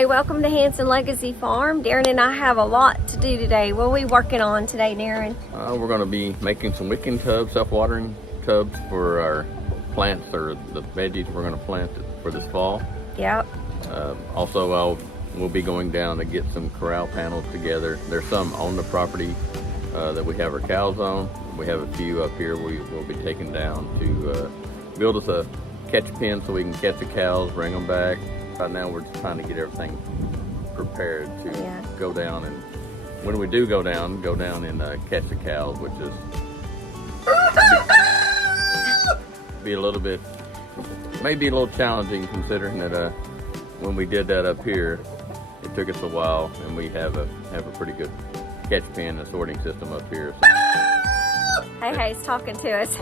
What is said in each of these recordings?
Hey, welcome to Hanson Legacy Farm. Darren and I have a lot to do today. What are we working on today, Darren? We're going to be making some wicking tubs, self-watering tubs for our plants or the veggies we're going to plant for this fall. Yep. Also, we'll be going down to get some corral panels together. There's some on the property that we have our cows on. We have a few up here we will be taking down to build us a catch pen so we can catch the cows, bring them back. Right now we're just trying to get everything prepared to go down, and when we do go down and catch the cows, which is be a little bit, maybe a little challenging considering that when we did that up here, it took us a while, and we have a pretty good catch pen and sorting system up here. So Hey, he's talking to us.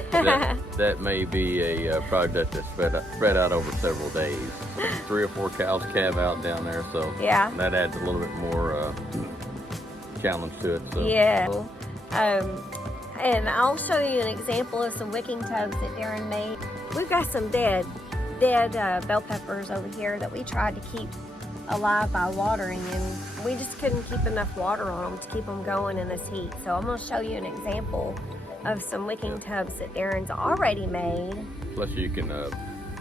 that may be a project that's spread out over several days. 3 or 4 cows calve out down there, so yeah, that adds a little bit more challenge to it. So. Yeah. And I'll show you an example of some wicking tubs that Darren made. We've got some dead bell peppers over here that we tried to keep alive by watering, and we just couldn't keep enough water on them to keep them going in this heat. So I'm going to show you an example of some wicking tubs that Darren's already made. Plus you can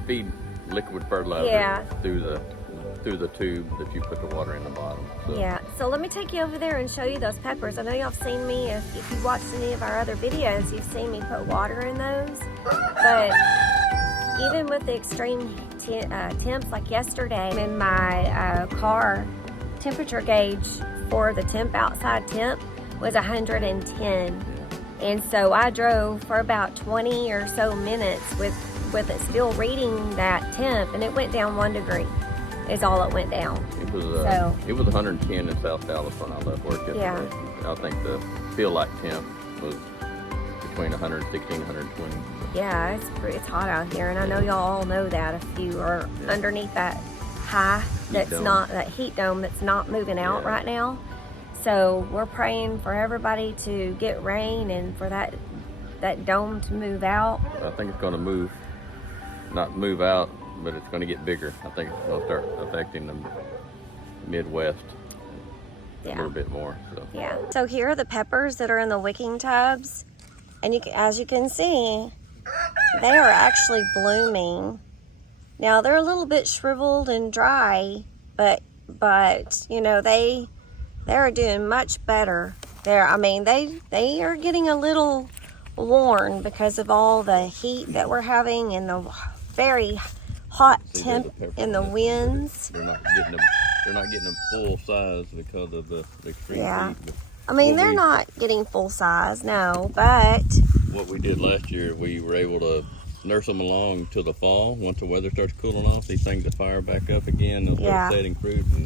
feed liquid fertilizer through the tube that you put the water in the bottom. So. Yeah, so let me take you over there and show you those peppers. I know y'all have seen me, if you've watched any of our other videos, you've seen me put water in those. But even with the extreme temps like yesterday, in my car temperature gauge for the outside temp was 110. And so I drove for about 20 or so minutes with it still reading that temp, and it went down 1 degree is all it went down. It was 110 in South Dallas when I left work yesterday. Yeah. I think the feel like temp was between 116 and 120. Yeah, it's hot out here, and I know y'all all know that if you are underneath that high that heat dome that's not moving out right now. So we're praying for everybody to get rain and for that dome to move out. I think it's going to not move out, but it's going to get bigger. I think it's going to start affecting the Midwest a little bit more. So. Yeah. So here are the peppers that are in the wicking tubs, and as you can see, they are actually blooming. Now they're a little bit shriveled and dry, but you know they are doing much better. They are getting a little worn because of all the heat that we're having and the very hot temp and the winds. They're not getting them full size because of the extreme heat. I mean, they're not getting full size, no, but what we did last year, we were able to nurse them along till the fall. Once the weather starts cooling off, these things will fire back up again. They'll start setting fruit, and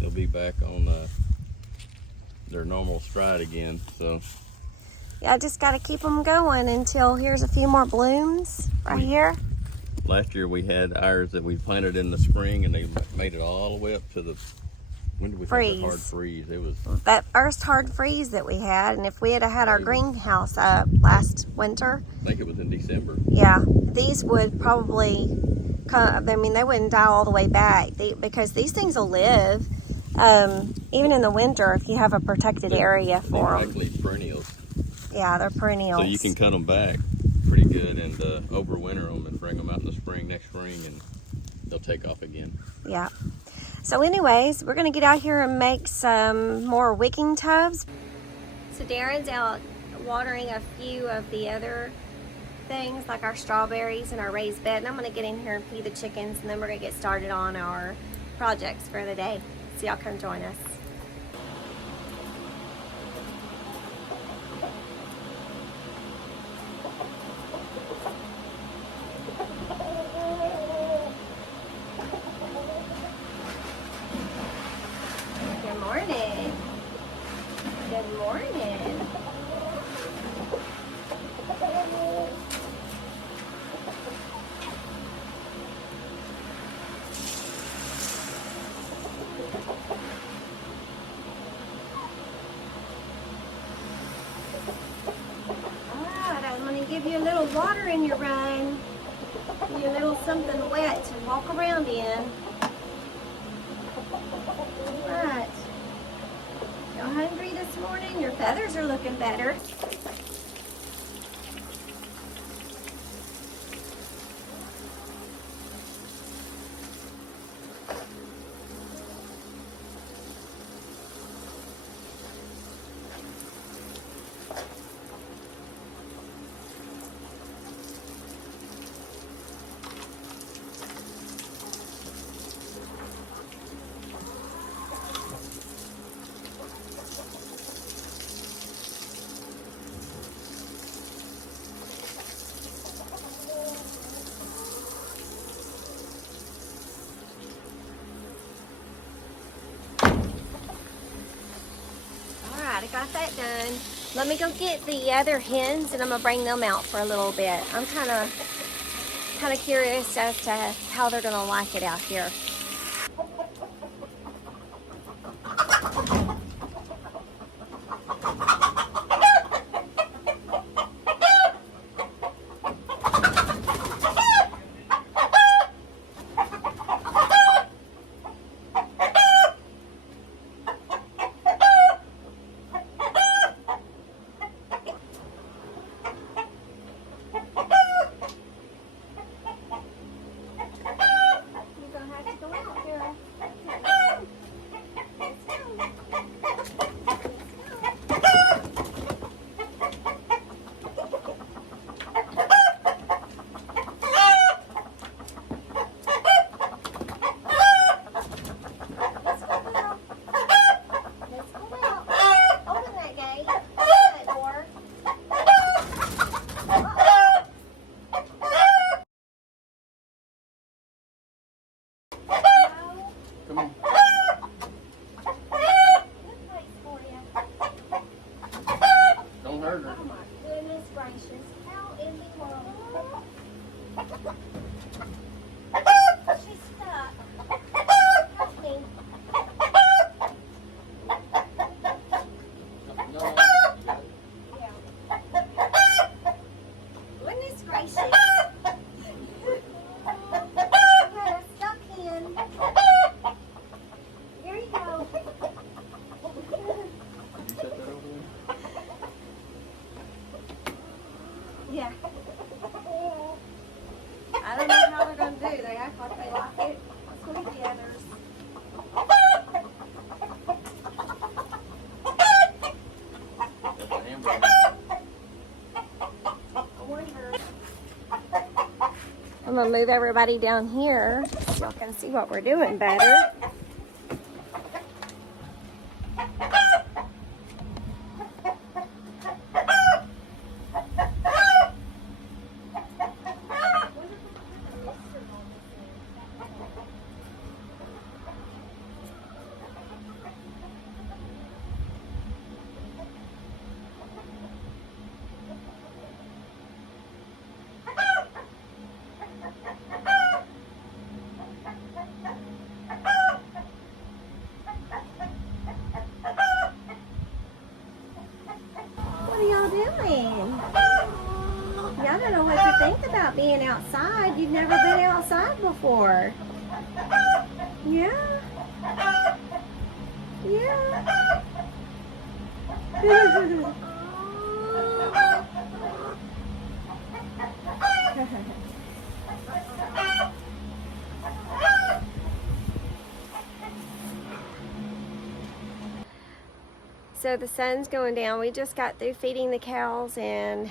they'll be back on their normal stride again. So I just got to keep them going until here's a few more blooms right here. Last year we had ours that we planted in the spring, and they made it all the way up to the when did we have the hard freeze? It was that first hard freeze that we had, and if we had had our greenhouse up last winter, I think it was in December. Yeah, these would probably come. I mean, they wouldn't die all the way back because these things will live even in the winter if you have a protected area for them. They're actually perennials. Yeah, they're perennials. So you can cut them back pretty good and overwinter them and bring them out in the next spring, and they'll take off again. Yeah. So anyways, we're going to get out here and make some more wicking tubs. So Darren's out watering a few of the other things like our strawberries and our raised bed, and I'm going to get in here and feed the chickens, and then we're going to get started on our projects for the day. So y'all come join us. Good morning. Good morning. Give you a little water in your run. Give you a little something wet to walk around in. that. Y'all hungry this morning? Your feathers are looking better. I got that done. Let me go get the other hens and I'm gonna bring them out for a little bit. I'm kind of curious as to how they're gonna like it out here. Yeah. I don't know how they're going to do. They act like they like it. Let's go get the others. I'm going to move everybody down here so y'all can see what we're doing better. What are y'all doing? Y'all don't know what to think about being outside. You've never been outside before. Yeah? Yeah. So the sun's going down. We just got through feeding the cows, and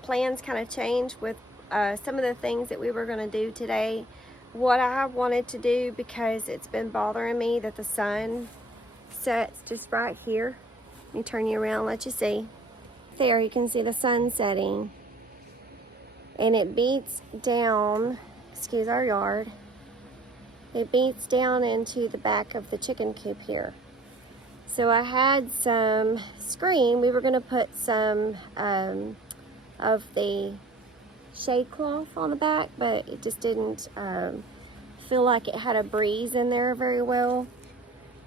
plans kind of changed with some of the things that we were going to do today. What I wanted to do, because it's been bothering me that the sun sets just right here. Let me turn you around and let you see. There you can see the sun setting. And it beats down, excuse our yard, it beats down into the back of the chicken coop here. So I had some screen. We were going to put some of the shade cloth on the back, but it just didn't feel like it had a breeze in there very well.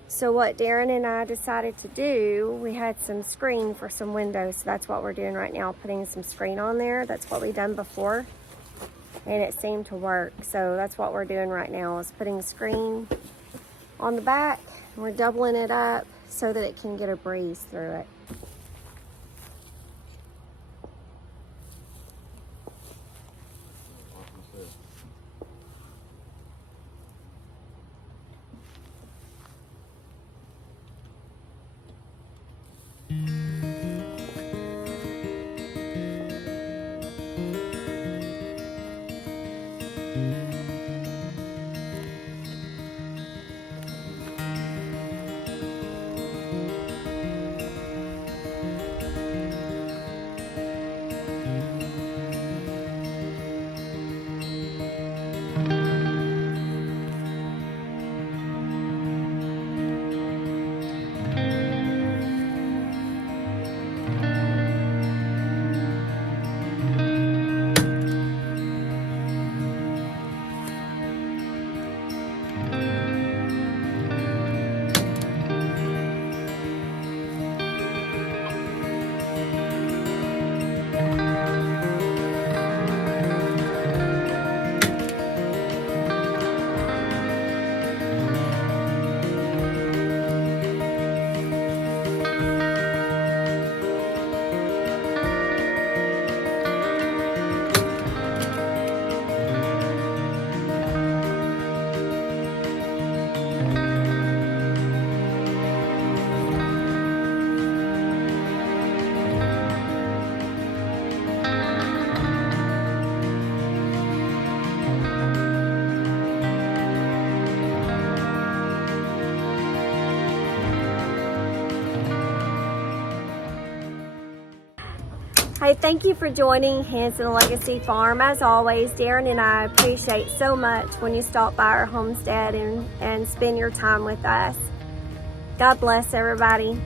So what Darren and I decided to do, we had some screen for some windows, so that's what we're doing right now, putting some screen on there. That's what we've done before, and it seemed to work. So that's what we're doing right now, is putting screen on the back. We're doubling it up so that it can get a breeze through it. Hey, thank you for joining Hanson Legacy Farm. As always, Darren and I appreciate so much when you stop by our homestead and spend your time with us. God bless everybody.